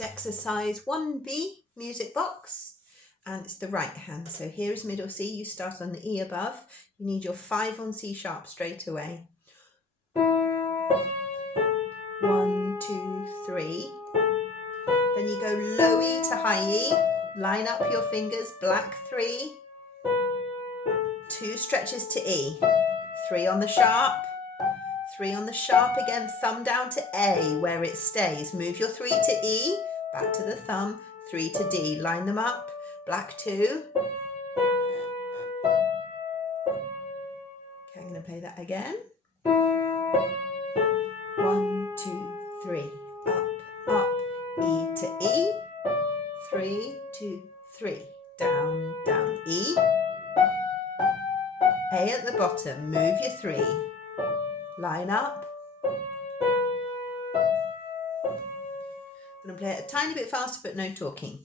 Exercise 1B, music box, and it's the right hand. So here is middle C. You start on the E above. You need your 5 on C sharp straight away. 1, 2, 3. Then you go low E to high E. Line up your fingers, black 3. 2 stretches to E. 3 on the sharp. 3 on the sharp again, thumb down to A where it stays. Move your 3 to E, back to the thumb, 3 to D. Line them up, black 2. Okay, I'm going to play that again. 1, 2, 3. Up, up, E to E. 3, 2, 3. Down, down, E. A at the bottom, move your 3. Line up. I'm going to play it a tiny bit faster, but no talking.